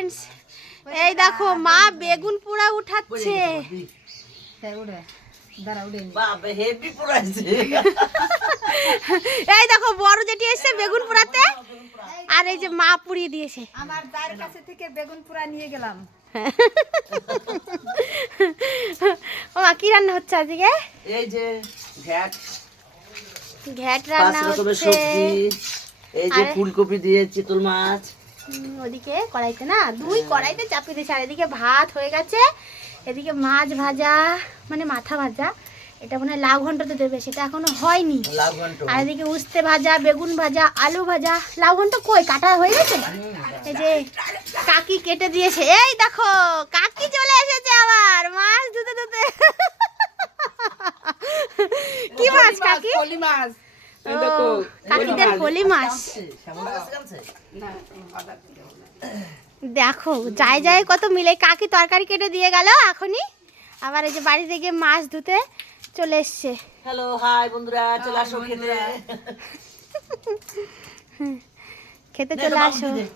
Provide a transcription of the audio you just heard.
Friends, এই দেখো মা বেগুন পোড়া উঠাচ্ছে। এই দেখো বড় যেটি এসছে বেগুন পোড়াতে, আর এই যে মা পুড়িয়ে দিয়েছে। আমার দায়ের কাছে থেকে বেগুন পোড়া নিয়ে গেলাম। ও মা কি রান্না হচ্ছে আজকে? এই যে ঘ্যাট রান্না হচ্ছে, এই যে ফুলকপি দিয়ে চিতল মাছ। ওদিকে কড়াইতে না দুই কড়াইতে চাপিয়ে দিয়েছে, আর এদিকে ভাত হয়ে গেছে, এদিকে মাছ ভাজা মানে মাথা ভাজা, এটা মনে হয় লাউ ঘন্টতে দেবে, সেটা এখনো হয়নি। আর এদিকে উস্তে ভাজা, বেগুন ভাজা, আলু ভাজা। লাউ ঘন্ট কই কাটা হয়ে গেছে? এই যে কাকি কেটে দিয়েছে। এই দেখো কাকি চলে এসেছে আবার মাছ ধুতে ধুতে। কি মাছ কাকি? পলি মাছ। ও, কাকিদের পলি মাছ। দেখো যায় যায় কত মিলে। কাকি তরকারি কেটে দিয়ে গেল এখনই, আবার এই যে বাড়ি থেকে মাছ ধুতে চলে এসছে। হ্যালো হাই বন্ধুরা, চলে আসো খেতে। খেতে চলে আসো।